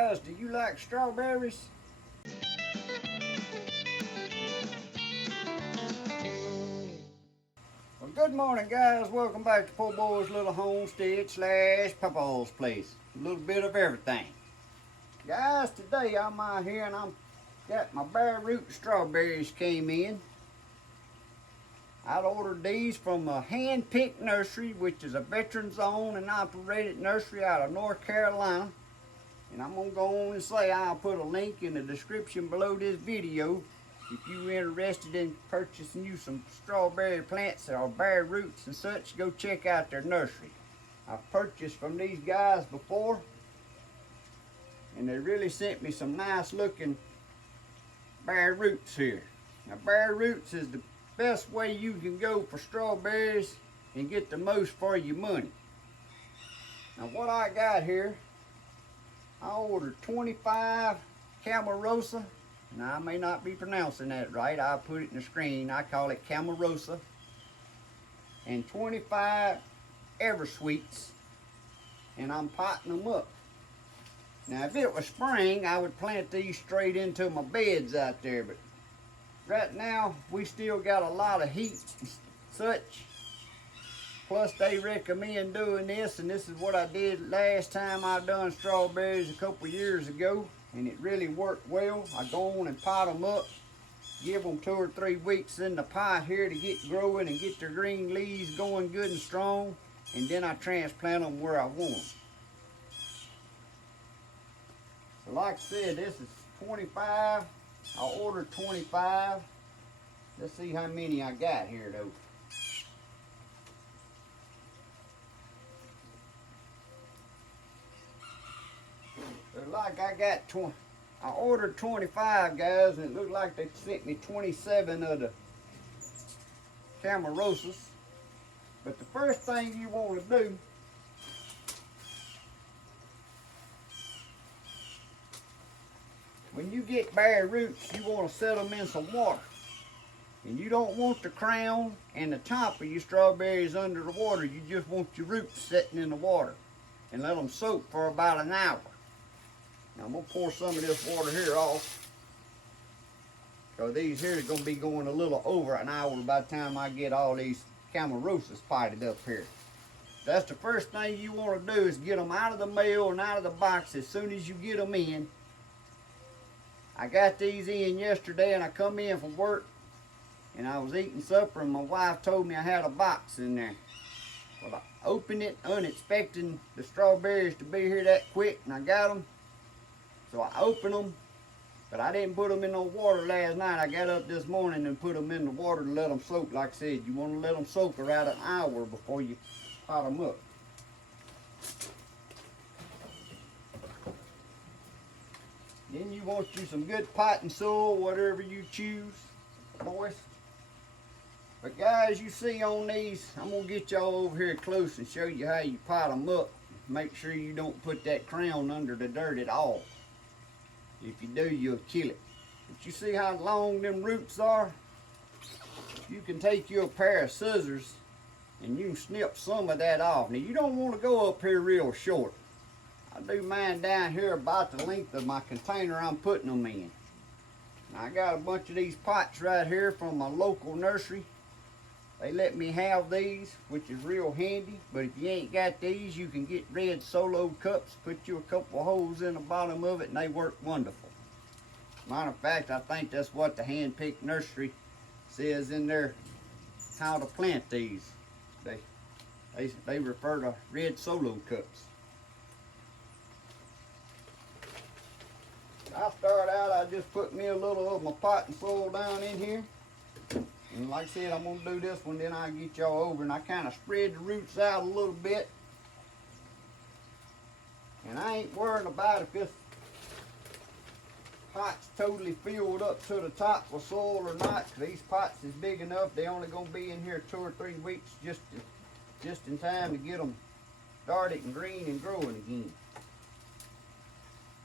Guys, do you like strawberries? Well, good morning, guys. Welcome back to Poorboys Little Homestead / Papaw's place. A little bit of everything. Guys, today I'm out here and I'm got my bare root strawberries came in. I'd ordered these from a Handpickednursery, which is a veterans-owned and operated nursery out of North Carolina. And I'm gonna go on and say I'll put a link in the description below this video if you're interested in purchasing you some strawberry plants or bare roots and such. Go check out their nursery. I've purchased from these guys before, and they really sent me some nice looking bare roots here. Now, bare roots is the best way you can go for strawberries and get the most for your money. Now, what I got here, I ordered 25 Camarosa. Now, I may not be pronouncing that right. I'll put it in the screen. I call it Camarosa. And 25 Ever Sweets. And I'm potting them up. Now, if it was spring, I would plant these straight into my beds out there. But right now, we still got a lot of heat and such. Plus, they recommend doing this, and this is what I did last time I done strawberries a couple years ago, and it really worked well. I go on and pot them up, give them 2 or 3 weeks in the pot here to get growing and get their green leaves going good and strong, and then I transplant them where I want them. So like I said, this is 25. I ordered 25. Let's see how many I got here though. Like I got 20, I ordered 25 guys, and it looked like they sent me 27 of the Camarosas. But the first thing you want to do when you get bare roots, you want to set them in some water. And you don't want the crown and the top of your strawberries under the water. You just want your roots sitting in the water and let them soak for about an hour. Now I'm going to pour some of this water here off, because these here are going to be going a little over an hour by the time I get all these Camarosas potted up here. That's the first thing you want to do, is get them out of the mail and out of the box as soon as you get them in. I got these in yesterday, and I come in from work and I was eating supper, and my wife told me I had a box in there. Well, I opened it unexpecting the strawberries to be here that quick, and I got them. So I opened them, but I didn't put them in no water last night. I got up this morning and put them in the water to let them soak. Like I said, you want to let them soak around an hour before you pot them up. Then you want you some good potting soil, whatever you choose, moist. But guys, you see on these, I'm going to get y'all over here close and show you how you pot them up. Make sure you don't put that crown under the dirt at all. If you do, you'll kill it. But you see how long them roots are? You can take your pair of scissors and you can snip some of that off. Now, you don't want to go up here real short. I do mine down here about the length of my container I'm putting them in. Now, I got a bunch of these pots right here from my local nursery. They let me have these, which is real handy. But if you ain't got these, you can get red solo cups, put you a couple of holes in the bottom of it, and they work wonderful. Matter of fact, I think that's what the Handpickednursery says in there, how to plant these. They refer to red solo cups. I start out, I just put me a little of my potting soil down in here. And like I said, I'm going to do this one, then I'll get y'all over. And I kind of spread the roots out a little bit. And I ain't worrying about if this pot's totally filled up to the top with soil or not. These pots is big enough. They're only going to be in here 2 or 3 weeks just in time to get them started and green and growing again.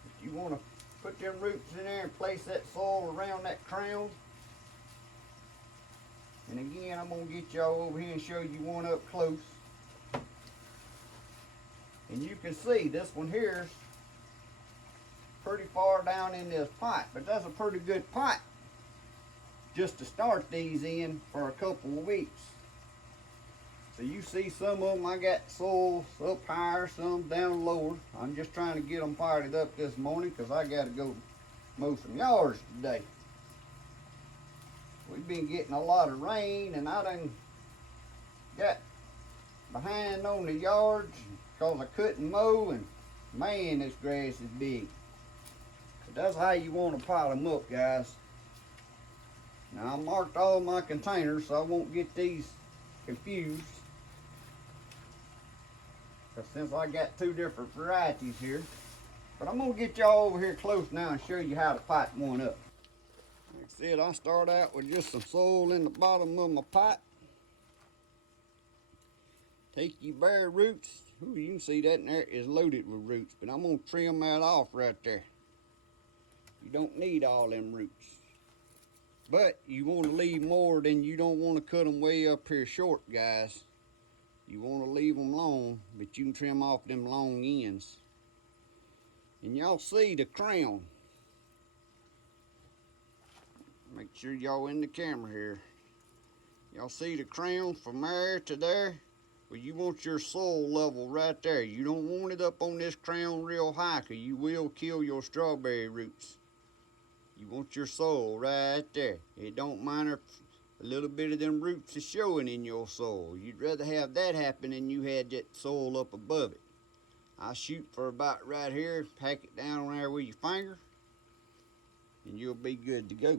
If you want to put them roots in there and place that soil around that crown. And again, I'm going to get y'all over here and show you one up close. And you can see this one here pretty far down in this pot, but that's a pretty good pot just to start these in for a couple of weeks. So you see some of them, I got soils up higher, some down lower. I'm just trying to get them potted up this morning because I got to go mow some yards today. We've been getting a lot of rain and I done got behind on the yards because I couldn't mow, and man, this grass is big. But that's how you want to pot them up, guys. Now I marked all my containers so I won't get these confused. Because since I got two different varieties here. But I'm going to get y'all over here close now and show you how to pot one up. Like I said, I start out with just some soil in the bottom of my pot. Take your bare roots. Ooh, you can see that in there is loaded with roots, but I'm going to trim that off right there. You don't need all them roots. But you want to leave more than you don't want to cut them way up here short, guys. You want to leave them long, but you can trim off them long ends. And y'all see the crown. Make sure y'all in the camera here. Y'all see the crown from there to there? Well, you want your soil level right there. You don't want it up on this crown real high, because you will kill your strawberry roots. You want your soil right there. It don't matter if a little bit of them roots is showing in your soil. You'd rather have that happen than you had that soil up above it. I shoot for about right here, pack it down on there with your finger, and you'll be good to go.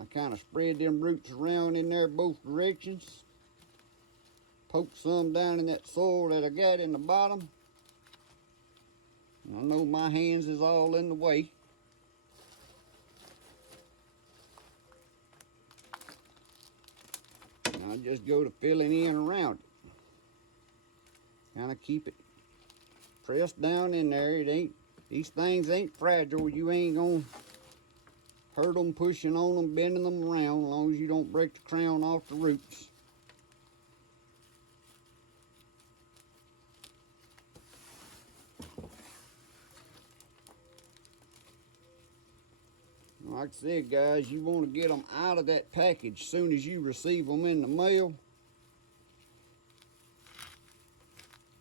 I kind of spread them roots around in there both directions. Poke some down in that soil that I got in the bottom. And I know my hands is all in the way. And I just go to filling in around it. Kind of keep it pressed down in there. It ain't, these things ain't fragile. You ain't gonna hurt them pushing on them, bending them around, as long as you don't break the crown off the roots. Like I said, guys, you want to get them out of that package as soon as you receive them in the mail.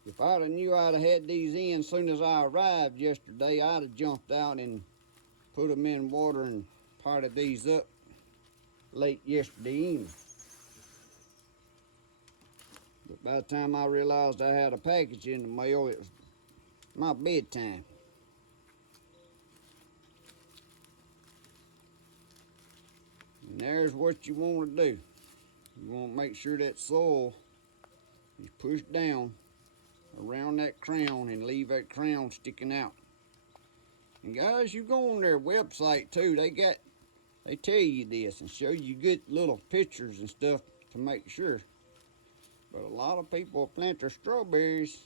If I'd have knew I'd have had these in as soon as I arrived yesterday, I'd have jumped out and put them in water and potted these up late yesterday evening. But by the time I realized I had a package in the mail, it was my bedtime. And there's what you want to do. You want to make sure that soil is pushed down around that crown and leave that crown sticking out. And guys, you go on their website too, they tell you this and show you good little pictures and stuff to make sure. But a lot of people plant their strawberries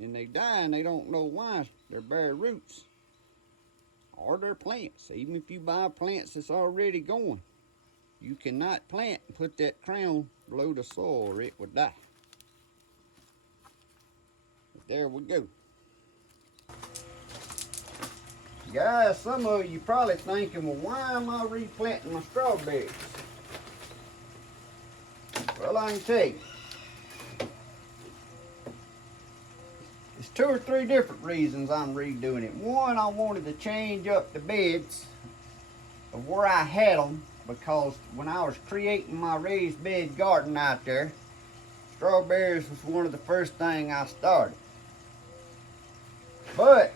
and they die and they don't know why. They're bare roots or their plants. Even if you buy plants that's already going, you cannot plant and put that crown below the soil or it would die. But there we go. Guys, some of you probably thinking, well, why am I replanting my strawberries? Well, I can tell you. There's 2 or 3 different reasons I'm redoing it. One, I wanted to change up the beds of where I had them, because when I was creating my raised bed garden out there, strawberries was one of the first things I started. But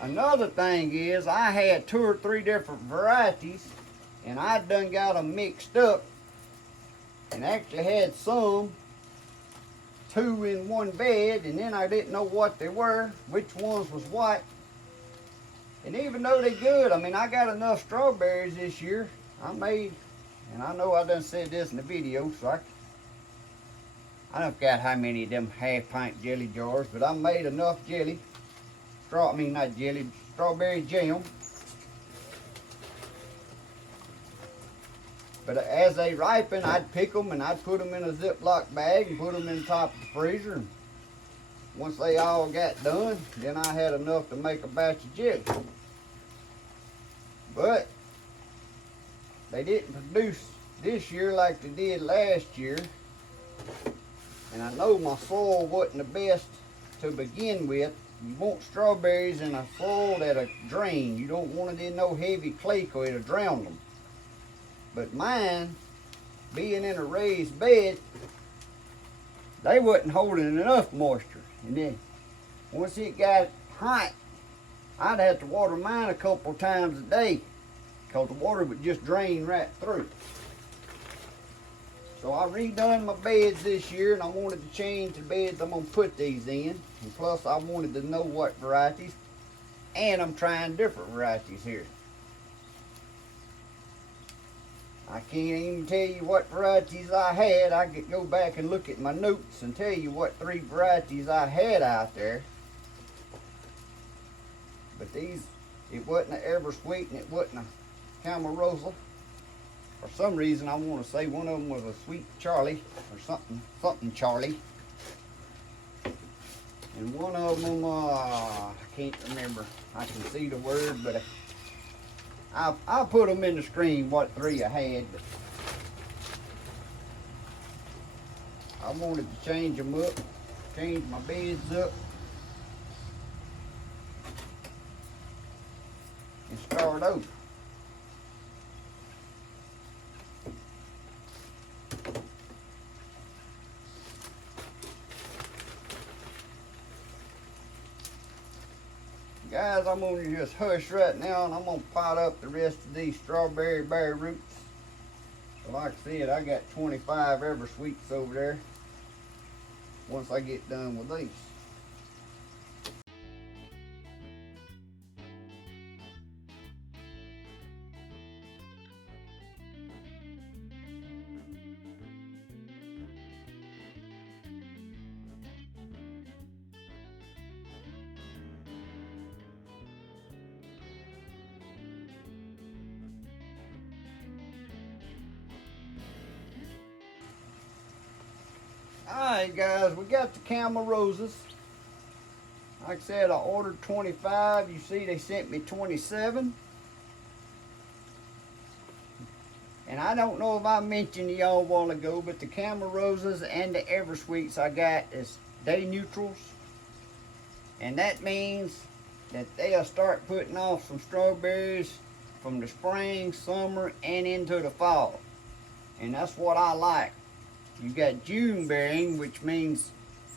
another thing is, I had 2 or 3 different varieties, and I done got them mixed up, and actually had some 2 in one bed, and then I didn't know what they were, which ones was what. And even though they good, I mean, I got enough strawberries this year. I made, and I know I done said this in the video, so I don't forget how many of them half-pint jelly jars, but I made enough jelly. Not jelly, strawberry jam. But as they ripen, I'd pick them and I'd put them in a Ziploc bag and put them in the top of the freezer. And once they all got done, then I had enough to make a batch of jelly. But they didn't produce this year like they did last year. And I know my soil wasn't the best to begin with. You want strawberries in a soil that'll drain. You don't want it in no heavy clay or it'll drown them. But mine, being in a raised bed, they wasn't holding enough moisture. And then once it got hot, I'd have to water mine a couple times a day because the water would just drain right through. So I redone my beds this year, and I wanted to change the beds I'm going to put these in. And plus I wanted to know what varieties, and I'm trying different varieties here. I can't even tell you what varieties I had. I could go back and look at my notes and tell you what 3 varieties I had out there. But these, it wasn't an Ever Sweet and it wasn't a Camarosa. For some reason, I want to say one of them was a Sweet Charlie or something Charlie. And one of them, I can't remember. I can see the word, but I'll put them in the screen, what 3 I had. But I wanted to change them up, change my beds up, and start over. Guys, I'm going to just hush right now, and I'm going to pot up the rest of these strawberry bare roots. So like I said, I got 25 Ever Sweets over there once I get done with these. Alright guys, we got the Camarosas. Like I said, I ordered 25. You see they sent me 27. And I don't know if I mentioned to y'all a while ago, but the Camarosas and the Ever Sweets I got is day neutrals. And that means that they'll start putting off some strawberries from the spring, summer, and into the fall. And that's what I like. You got June bearing, which means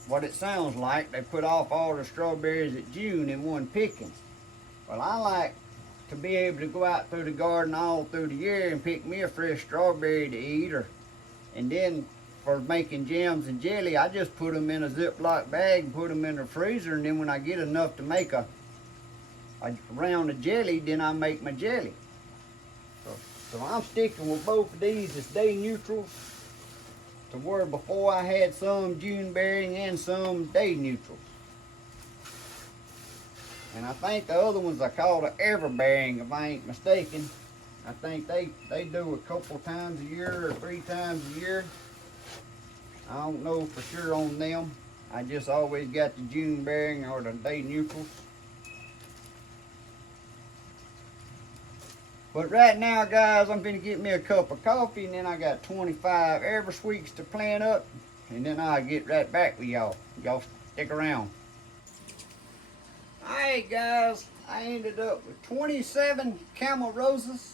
what it sounds like. They put off all the strawberries at June in one picking. Well, I like to be able to go out through the garden all through the year and pick me a fresh strawberry to eat. And then for making jams and jelly, I just put them in a Ziploc bag and put them in the freezer. And then when I get enough to make a round of jelly, then I make my jelly. So I'm sticking with both of these as day neutrals. To where before I had some June bearing and some day neutrals. And I think the other ones I call the ever bearing, if I ain't mistaken. I think they do a couple times a year or 3 times a year. I don't know for sure on them. I just always got the June bearing or the day neutrals. But right now, guys, I'm gonna get me a cup of coffee, and then I got 25 Ever Sweets to plant up, and then I'll get right back with y'all. Y'all stick around. Alright, guys, I ended up with 27 Camarosas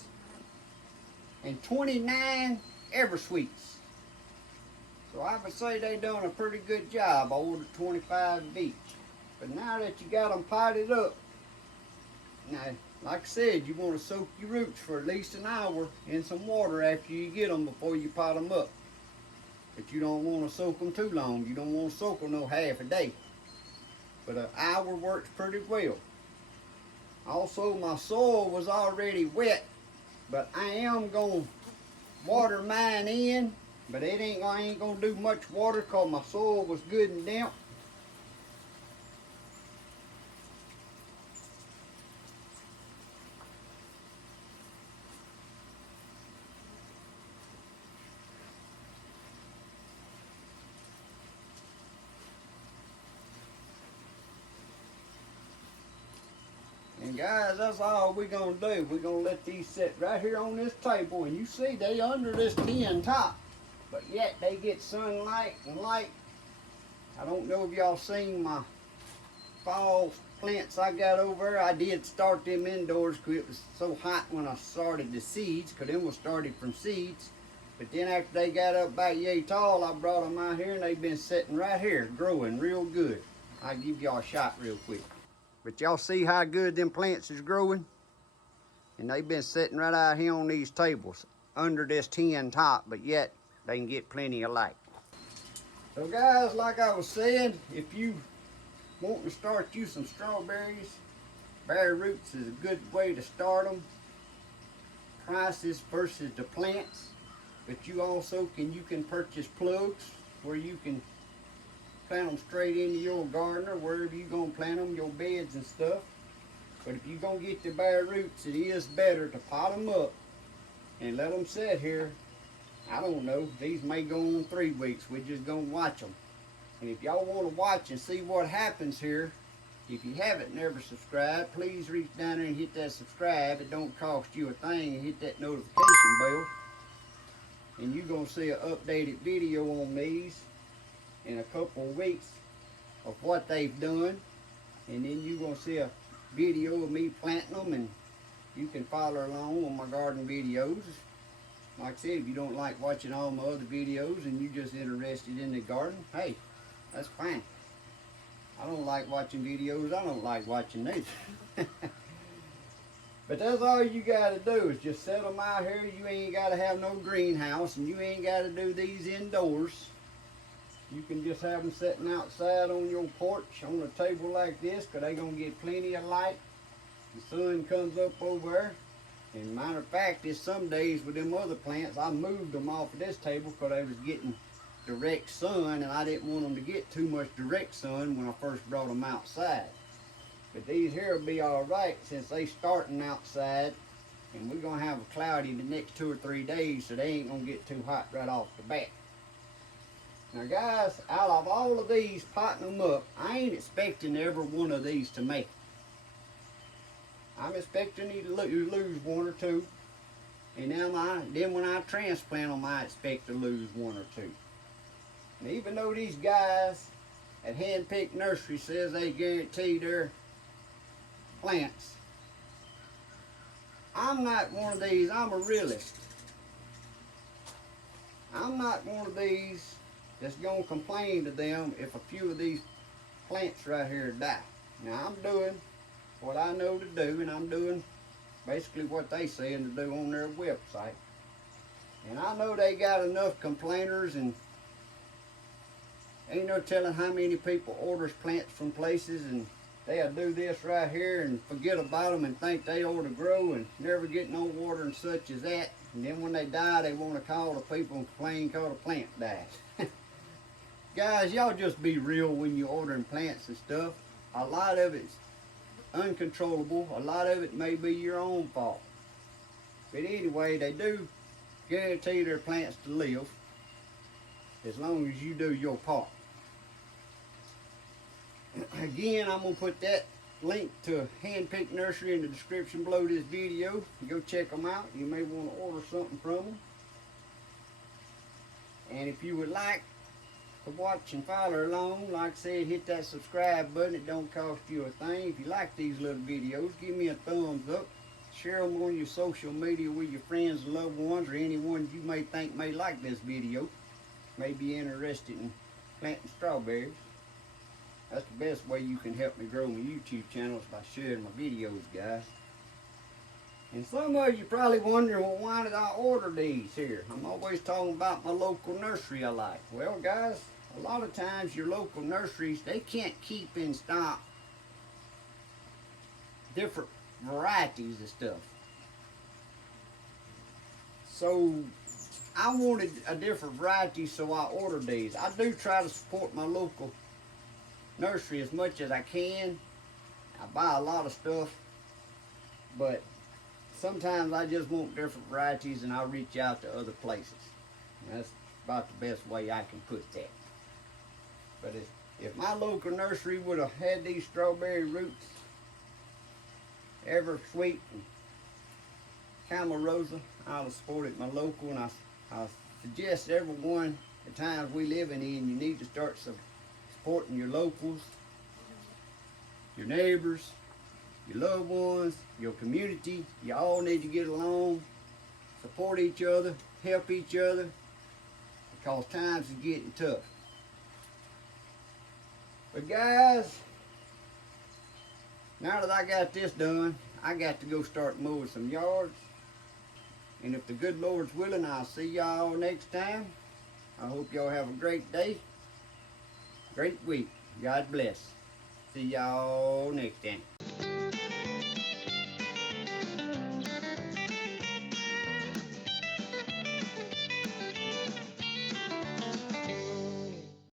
and 29 Ever Sweets. So I would say they done a pretty good job. I ordered 25 of each. But now that you got them potted up, now, like I said, you want to soak your roots for at least an hour in some water after you get them before you pot them up. But you don't want to soak them too long. You don't want to soak them no half a day. But an hour works pretty well. Also, my soil was already wet, but I am going to water mine in. But I ain't going to do much water because my soil was good and damp. And guys, that's all we're gonna do. We're gonna let these sit right here on this table, and you see they under this tin top, but yet they get sunlight and light. I don't know if y'all seen my fall plants I got over there. I did start them indoors because it was so hot when I started the seeds, because them was started from seeds. But then after they got up about yay tall, I brought them out here, and they've been sitting right here growing real good. I'll give y'all a shot real quick. But y'all see how good them plants is growing? And they've been sitting right out here on these tables under this tin top, but yet they can get plenty of light. So guys, like I was saying, if you want to start you some strawberries, bare roots is a good way to start them. Prices versus the plants. But you also can purchase plugs where you can plant them straight into your garden or wherever you're going to plant them, your beds and stuff. But if you're going to get the bare roots, it is better to pot them up and let them sit here. I don't know, these may go on 3 weeks. We're just going to watch them. And if y'all want to watch and see what happens here, if you haven't never subscribed, please reach down there and hit that subscribe. It don't cost you a thing. And hit that notification bell. And you're going to see an updated video on these in a couple of weeks of what they've done. And then you're going to see a video of me planting them, and you can follow along on my garden videos. Like I said, if you don't like watching all my other videos and you're just interested in the garden, hey, that's fine. I don't like watching videos. I don't like watching these. But that's all you got to do is just set them out here. You ain't got to have no greenhouse, and you ain't got to do these indoors. You can just have them sitting outside on your porch on a table like this, because they're going to get plenty of light. The sun comes up over there. And matter of fact, there's some days with them other plants, I moved them off of this table because they was getting direct sun, and I didn't want them to get too much direct sun when I first brought them outside. But these here will be all right since they starting outside, and we're going to have a cloudy the next 2 or 3 days, so they ain't going to get too hot right off the bat. Now guys, out of all of these, potting them up, I ain't expecting every one of these to make it. I'm expecting you to lose 1 or 2. And then when I transplant them, I expect to lose 1 or 2. And even though these guys at Handpickednursery says they guarantee their plants, I'm not one of these. I'm a realist. I'm not one of these that's going to complain to them if a few of these plants right here die. Now I'm doing what I know to do, and I'm doing basically what they saying to do on their website. And I know they got enough complainers, and ain't no telling how many people orders plants from places, and they'll do this right here and forget about them and think they ought to grow and never get no water and such as that. And then when they die, they want to call the people and complain because the plant died. Guys, y'all just be real when you're ordering plants and stuff. A lot of it's uncontrollable. A lot of it may be your own fault. But anyway, they do guarantee their plants to live as long as you do your part. Again, I'm going to put that link to Handpickednursery in the description below this video. Go check them out. You may want to order something from them. And if you would like to watch and follow along, like I said, hit that subscribe button. It don't cost you a thing. If you like these little videos, give me a thumbs up. Share them on your social media with your friends and loved ones, or anyone you may think may like this video, may be interested in planting strawberries. That's the best way you can help me grow my YouTube channel, is by sharing my videos, guys. And some of you probably wondering, well, why did I order these here? I'm always talking about my local nursery I like. Well, guys, a lot of times your local nurseries, they can't keep in stock different varieties of stuff. So I wanted a different variety, so I ordered these. I do try to support my local nursery as much as I can. I buy a lot of stuff, but sometimes I just want different varieties, and I'll reach out to other places. And that's about the best way I can put that. But if my local nursery would have had these strawberry roots, Ever Sweet and Camarosa. I'll support it my local, and I suggest everyone, the times we living in, you need to start supporting your locals, your neighbors, your loved ones, your community. You all need to get along, support each other, help each other, because times are getting tough. But guys, now that I got this done, I got to go start mowing some yards. And if the good Lord's willing, I'll see y'all next time. I hope y'all have a great day, great week. God bless. See y'all next time.